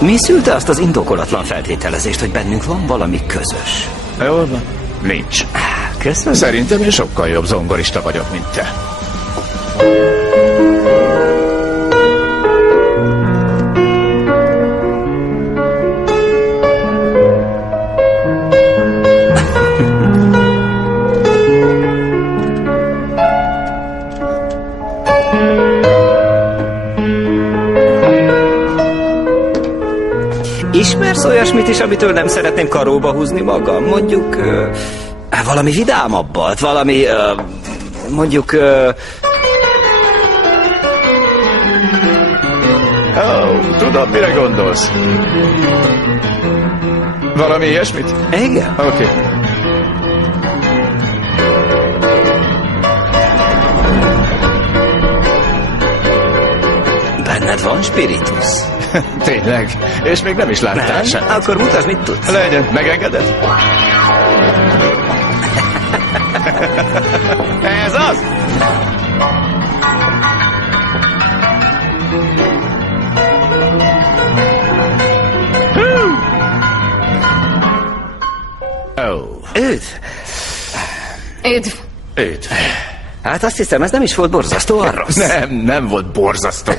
Mi szülte azt az indokolatlan feltételezést, hogy bennünk van valami közös? Jól van. Nincs. Köszönöm. Szerintem én sokkal jobb zongorista vagyok, mint te. Ismersz olyasmit is, amitől nem szeretném karóba húzni magam? Mondjuk valami vidámabbat, valami mondjuk... Tudom, mire gondolsz. Valami ilyesmit? Igen. Oké. Benned van spiritus? Tényleg? És még nem is láttál Nem? sem. Akkor mutasd, mit tudsz. Legyen, megengeded? Ez az! Üdv! Üdv! Üdv. Hát azt hiszem, ez nem is volt borzasztóan rossz. Nem volt borzasztó.